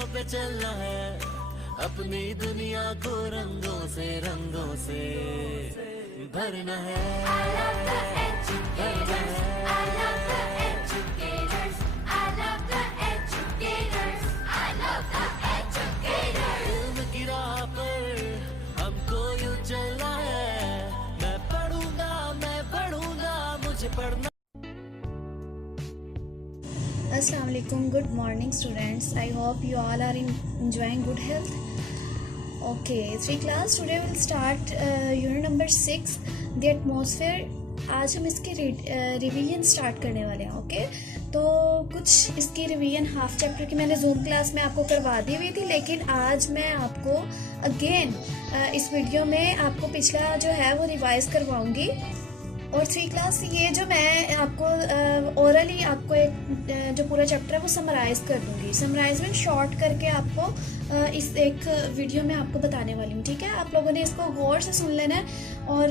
राहों पे चलना है, अपनी दुनिया को रंगों से भरना है। I love the educators, I love the educators, I love the educators, I love the educators। इल्म की राह पर हमको यूं चलना है, मैं पढ़ूंगा, मुझे पढ़ना। Assalamu alaikum, good morning students. I hope you all are enjoying good health. Okay, 3 class, today we'll start unit number 6, the atmosphere। आज हम इसकी रिवीजन स्टार्ट करने वाले हैं। ओके तो कुछ इसकी रिवीजन हाफ चैप्टर की मैंने जूम क्लास में आपको करवा दी हुई थी, लेकिन आज मैं आपको अगेन इस वीडियो में आपको पिछला जो है वो रिवाइज करवाऊंगी। और 3 क्लास ये जो मैं आपको ओरली आपको एक जो पूरा चैप्टर है वो समराइज कर दूंगी। समराइजमेंट शॉर्ट करके आपको इस एक वीडियो में आपको बताने वाली हूँ। ठीक है, आप लोगों ने इसको गौर से सुन लेना है। और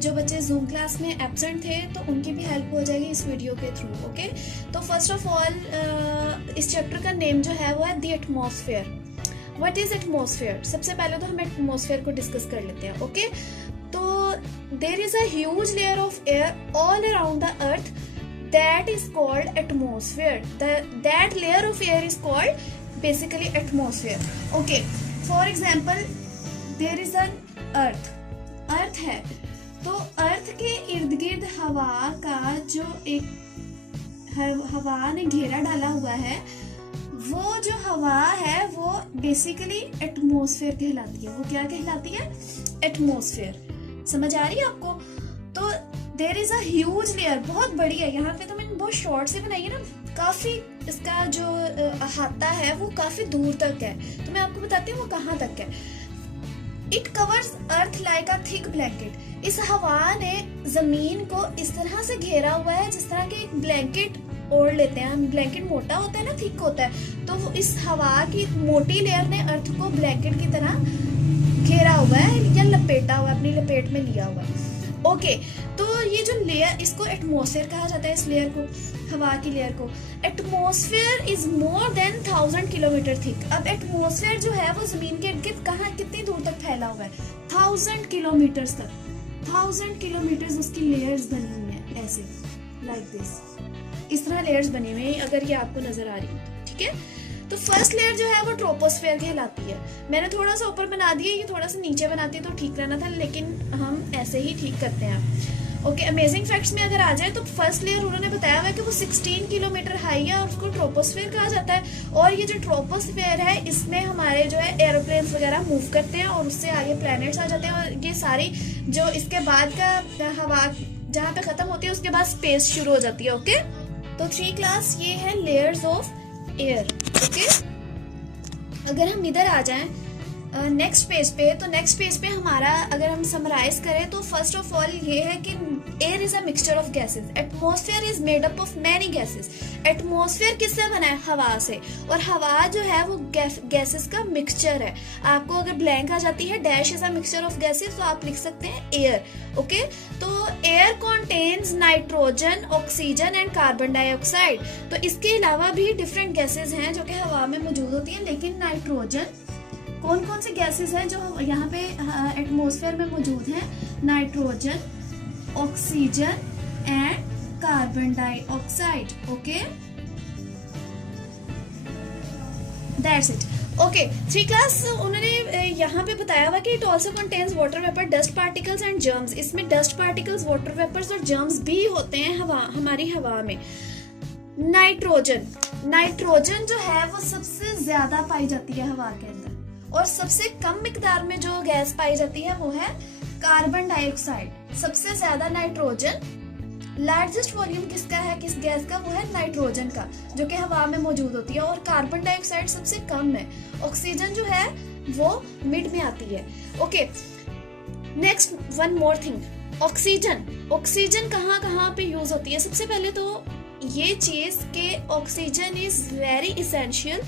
जो बच्चे जूम क्लास में एब्सेंट थे तो उनकी भी हेल्प हो जाएगी इस वीडियो के थ्रू। ओके तो फर्स्ट ऑफ ऑल इस चैप्टर का नेम जो है वो है the atmosphere. What is atmosphere? सबसे पहले तो हम एटमॉस्फेयर को डिस्कस कर लेते हैं। ओके तो there is a huge layer of air all around the earth that is called atmosphere. That layer of air is called basically atmosphere. Okay, for example there is an earth है, तो अर्थ के इर्द गिर्द हवा का जो एक हवा ने घेरा डाला हुआ है, वो जो हवा है वो बेसिकली एटमॉस्फेयर कहलाती है। वो क्या कहलाती है? एटमॉस्फेयर। समझ आ रही है आपको? तो there is a huge layer, बहुत बड़ी है। यहाँ पे तो मैंने बहुत शॉर्ट से बनाई है ना, काफी इसका जो अहाता है वो काफी दूर तक है। तो मैं आपको बताती हूँ वो कहाँ तक है। It covers earth like a thick blanket. इस हवा ने जमीन को इस तरह से घेरा हुआ है जिस तरह के एक ब्लैंकेट ओढ़ लेते हैं। ब्लैंकेट मोटा होता है ना, थिक होता है, तो वो इस हवा की मोटी लेयर ने अर्थ को ब्लैंकेट की तरह घेरा हुआ है या लपेटा हुआ, अपनी लपेट में लिया हुआ है। ओके तो ये जो लेयर, इसको एटमॉस्फेयर कहा जाता है। इस लेयर को, हवा की लेयर को। Atmosphere is more than 1000 kilometre thick. अब एटमॉस्फेयर जो है वो जमीन के इर्द-गिर्द कहाँ, कितनी दूर तक फैला हुआ है? 1000 किलोमीटर तक। 1000 किलोमीटर उसकी लेयर्स बनी हुई है, ऐसे लाइक दिस, इस तरह लेयर्स बनी हुई है, अगर ये आपको नजर आ रही है। ठीक है, तो फर्स्ट लेयर जो है वो ट्रोपोस्फेयर कहलाती है। मैंने थोड़ा सा ऊपर बना दिया, ये थोड़ा सा नीचे बनाती तो ठीक रहना था, लेकिन हम ऐसे ही ठीक करते हैं। ओके, अमेजिंग फैक्ट्स में अगर आ जाए तो फर्स्ट लेयर उन्होंने बताया हुआ है कि वो 16 किलोमीटर हाई है और उसको ट्रोपोस्फेयर कहा जाता है। और ये जो ट्रोपोस्फेयर है इसमें हमारे जो है एरोप्लेन्स वगैरह मूव करते हैं और उससे आगे प्लैनेट्स आ जाते हैं। और ये सारी जो इसके बाद का हवा जहाँ पे खत्म होती है उसके बाद स्पेस शुरू हो जाती है। ओके तो 3 क्लास ये है लेयर्स ऑफ एयर। ओके अगर हम इधर आ जाएं नेक्स्ट पेज पे, तो नेक्स्ट पेज पे हमारा अगर हम समराइज करें तो फर्स्ट ऑफ ऑल ये है कि air is a mixture of gases. Atmosphere is made up of many gases. Atmosphere किससे बना है? हवा से। और हवा जो है वो गैसेस का मिक्सचर है। आपको अगर ब्लैंक आ जाती है dash is a mixture of gases, तो आप लिख सकते हैं एयर। ओके तो air contains nitrogen, oxygen and carbon dioxide. तो इसके अलावा भी डिफरेंट गैसेस हैं जो कि हवा में मौजूद होती हैं, लेकिन नाइट्रोजन, कौन कौन से गैसेस हैं जो यहाँ पे एटमॉस्फेयर में मौजूद हैं? Nitrogen, oxygen and carbon dioxide. Okay that's it. Okay 3 class उन्होंने यहाँ पे बताया हुआ कि it also contains water vapour, dust particles and germs. इसमें डस्ट पार्टिकल्स, वाटर वेपर्स और जर्म्स भी होते हैं हमारी हवा में। नाइट्रोजन जो है वो सबसे ज्यादा पाई जाती है हवा के अंदर, और सबसे कम मिकदार में जो गैस पाई जाती है वो है कार्बन डाइऑक्साइड। सबसे ज्यादा नाइट्रोजन। लार्जेस्ट वॉल्यूम किसका है, किस गैस का? वो है नाइट्रोजन का, जो कि हवा में मौजूद होती है। और कार्बन डाइऑक्साइड सबसे कम है। ऑक्सीजन जो है वो मिड में आती है। Okay next one more thing, oxygen कहाँ कहाँ पे यूज होती है? सबसे पहले तो ये चीज के oxygen is very essential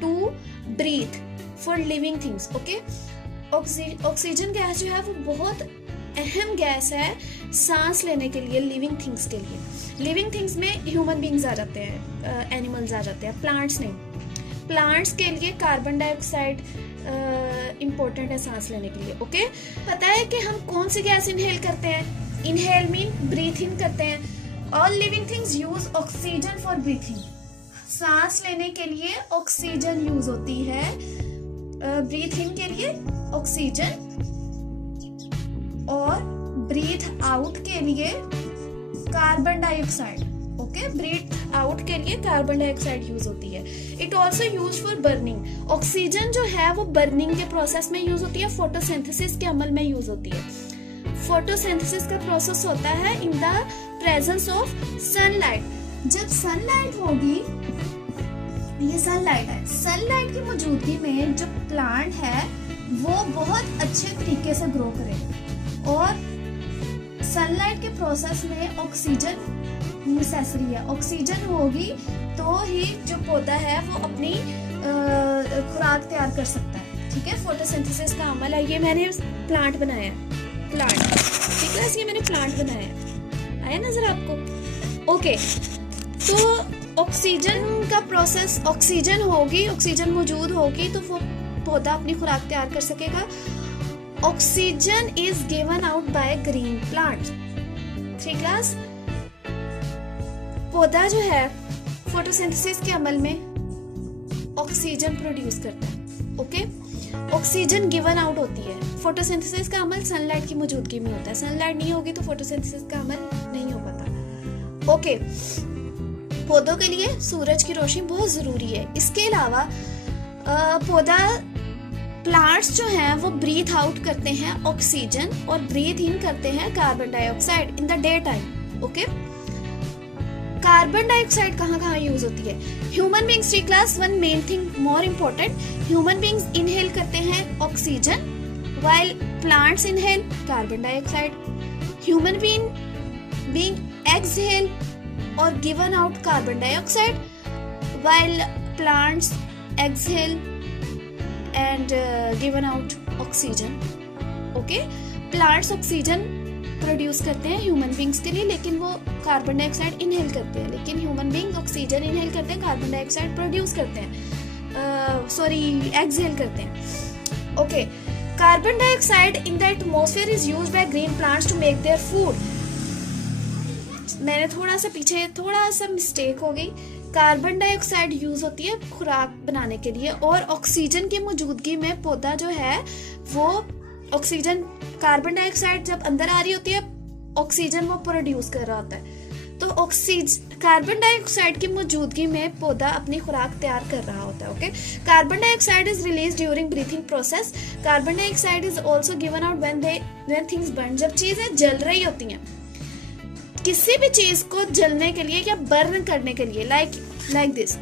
to breathe for living things. Okay oxygen gas जो है वो बहुत अहम गैस है सांस लेने के लिए, लिविंग थिंग्स के लिए। लिविंग थिंग्स में ह्यूमन बींग्स आ जाते हैं, एनिमल्स आ जाते हैं, प्लांट्स नहीं। प्लांट्स के लिए कार्बन डाइऑक्साइड इम्पोर्टेंट है सांस लेने के लिए। ओके, पता है कि हम कौन सी गैस इनहेल करते हैं? इनहेल मीन ब्रीथ इन करते हैं। All living things use oxygen for breathing. सांस लेने के लिए ऑक्सीजन यूज होती है, ब्रीथ इन के लिए ऑक्सीजन, और ब्रीथ आउट के लिए carbon dioxide. Okay, breathe out के लिए कार्बन डाइऑक्साइड यूज होती है। It also use for burning. Oxygen जो है वो बर्निंग के प्रोसेस में यूज होती है, फोटोसिंथेसिस के अमल में यूज होती है। फोटोसिंथेसिस का प्रोसेस होता है in the presence of sunlight. जब सनलाइट होगी, ये सनलाइट है, सनलाइट की मौजूदगी में जो प्लांट है वो बहुत अच्छे तरीके से ग्रो करेगा। और सनलाइट के प्रोसेस में ऑक्सीजन नेसेसरी है। ऑक्सीजन होगी तो ही जो पौधा है वो अपनी खुराक तैयार कर सकता है। ठीक है, फोटोसिंथेसिस का अमल है। ये मैंने प्लांट बनाया, प्लांट, ठीक है, ये मैंने प्लांट बनाया, आया नजर आपको? ओके, तो ऑक्सीजन का प्रोसेस, ऑक्सीजन होगी, ऑक्सीजन मौजूद होगी तो वो पौधा अपनी खुराक तैयार कर सकेगा। Oxygen is given out by green plant. ठीक क्लास, पौधा जो है फोटोसिंथेसिस के अमल में ऑक्सीजन प्रोड्यूस करता है। ओके, ऑक्सीजन गिवन आउट होती है। फोटोसिंथेसिस का अमल सनलाइट की मौजूदगी में होता है। सनलाइट नहीं होगी तो फोटोसिंथेसिस का अमल नहीं हो पाता। ओके, पौधों के लिए सूरज की रोशनी बहुत जरूरी है। इसके अलावा पौधा, प्लांट्स जो हैं वो ब्रीथ आउट करते हैं ऑक्सीजन और ब्रीथ इन करते हैं carbon dioxide in the day time. Okay, carbon dioxide कहाँ कहाँ यूज होती है? Human beings, see class, one main thing more important, human beings inhale करते हैं oxygen while plants inhale carbon dioxide. Human being exhale और given out carbon dioxide while plants exhale and given out oxygen. Okay, plants oxygen produce करते हैं human beings के लिए, लेकिन वो carbon dioxide inhale करते हैं। लेकिन ह्यूमन बींग ऑक्सीजन इनहेल करते हैं, कार्बन डाइऑक्साइड प्रोड्यूस करते हैं, सॉरी एक्सहेल करते हैं। Okay, carbon dioxide in the atmosphere is used by green plants to make their food. मैंने थोड़ा सा मिस्टेक हो गई। कार्बन डाइऑक्साइड यूज होती है खुराक बनाने के लिए, और ऑक्सीजन की मौजूदगी में पौधा जो है वो ऑक्सीजन, कार्बन डाइऑक्साइड जब अंदर आ रही होती है, ऑक्सीजन वो प्रोड्यूस कर रहा होता है। तो कार्बन डाइऑक्साइड की मौजूदगी में पौधा अपनी खुराक तैयार कर रहा होता है। Okay, carbon dioxide is release during breathing process. Carbon dioxide is also given out when things burn. जब चीजें जल रही होती हैं, किसी भी चीज को जलने के लिए या बर्न करने के लिए, लाइक दिस,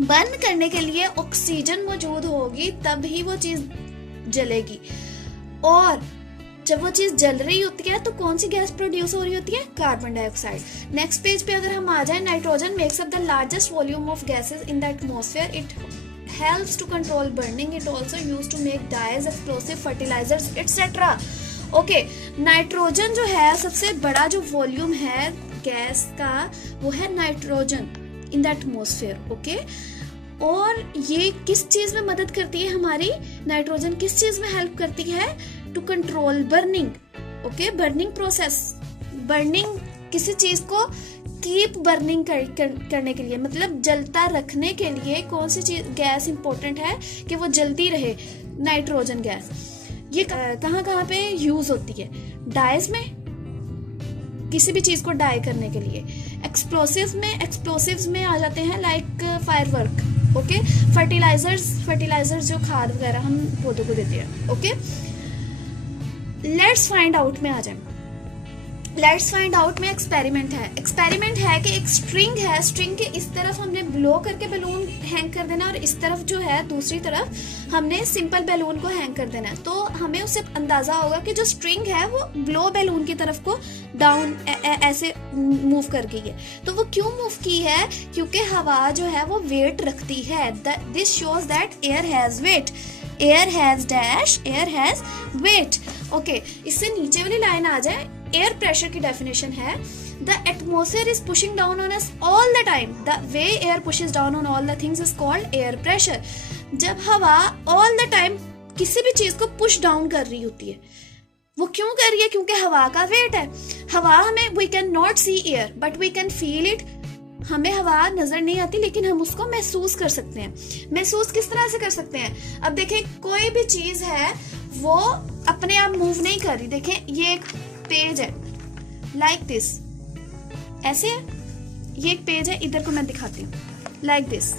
बर्न करने के लिए ऑक्सीजन मौजूद होगी तब ही वो चीज जलेगी। और जब वो चीज जल रही होती है तो कौन सी गैस प्रोड्यूस हो रही होती है? Carbon dioxide. नेक्स्ट पेज पे अगर हम आ जाए, nitrogen makes up the largest volume of gases in the atmosphere. It helps to control burning. It also used to make dyes, explosive fertilizers, etc. Okay, nitrogen जो है सबसे बड़ा जो volume है गैस का वो है nitrogen in the atmosphere. Okay, और ये किस चीज में मदद करती है हमारी? नाइट्रोजन किस चीज में हेल्प करती है? To control burning. Okay, burning process, burning किसी चीज को कीप बर्निंग करने के लिए, मतलब जलता रखने के लिए कौन सी चीज गैस इंपॉर्टेंट है कि वो जलती रहे? Nitrogen gas. ये कहाँ पे यूज होती है? डाइज में, किसी भी चीज को डाई करने के लिए। एक्सप्लोसिव्स में आ जाते हैं, लाइक फायरवर्क। ओके, फर्टिलाइजर्स जो खाद वगैरह हम पौधों को देते हैं। ओके, लेट्स फाइंड आउट में आ जाए। लेट्स फाइंड आउट में एक्सपेरिमेंट है कि एक स्ट्रिंग है, स्ट्रिंग के इस तरफ हमने ब्लो करके बैलून हैंग कर देना, और इस तरफ जो है दूसरी तरफ हमने सिंपल बैलून को हैंग कर देना है। तो हमें उससे अंदाजा होगा कि जो स्ट्रिंग है वो ब्लो बैलून की तरफ को डाउन ऐसे मूव कर गई है। तो वो क्यों मूव की है? क्योंकि हवा जो है वो वेट रखती है। This shows that air has weight, air has weight. Okay, इससे नीचे वाली लाइन आ जाए, एयर प्रेशर की डेफिनेशन है the atmosphere is pushing down on us all the time. The way air pushes down on all the things is called air pressure. जब हवा all the time किसी भी चीज को पुश डाउन कर रही होती है, वो क्यों कर रही है? क्योंकि हवा का वेट है. हवा हमें, we can not see air but we can feel it. हमें हवा नजर नहीं आती लेकिन हम उसको महसूस कर सकते हैं. महसूस किस तरह से कर सकते हैं? अब देखें, कोई भी चीज है वो अपने आप मूव नहीं कर रही. देखें, ये एक पेज है, लाइक दिस, ऐसे है. ये एक पेज है, इधर को मैं दिखाती हूँ, लाइक दिस.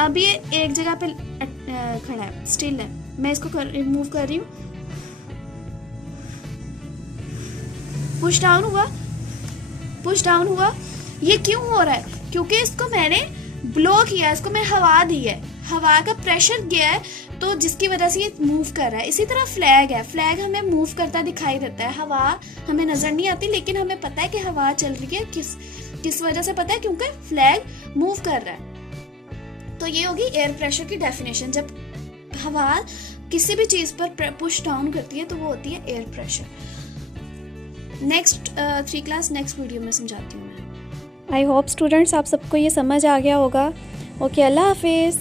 अब ये एक जगह पे खड़ा है, स्टिल है. मैं इसको मूव कर रही हूँ, पुश डाउन हुआ, पुश डाउन हुआ. ये क्यों हो रहा है? क्योंकि इसको मैंने ब्लो किया, इसको मैं हवा दी है, हवा का प्रेशर गया है, तो जिसकी वजह से ये मूव कर रहा है. इसी तरह फ्लैग है, फ्लैग हमें मूव करता दिखाई देता है. हवा हमें नजर नहीं आती लेकिन हमें पता है कि हवा चल रही है. किस वजह से पता है? क्योंकि फ्लैग मूव कर रहा है. तो ये होगी एयर प्रेशर की डेफिनेशन. जब हवा किसी भी चीज पर पुश डाउन करती है तो वो होती है air pressure. Next 3 class next video में समझाती हूँ मैं. आई होप स्टूडेंट्स आप सबको ये समझ आ गया होगा. ओके, अल्लाह हाफिज़.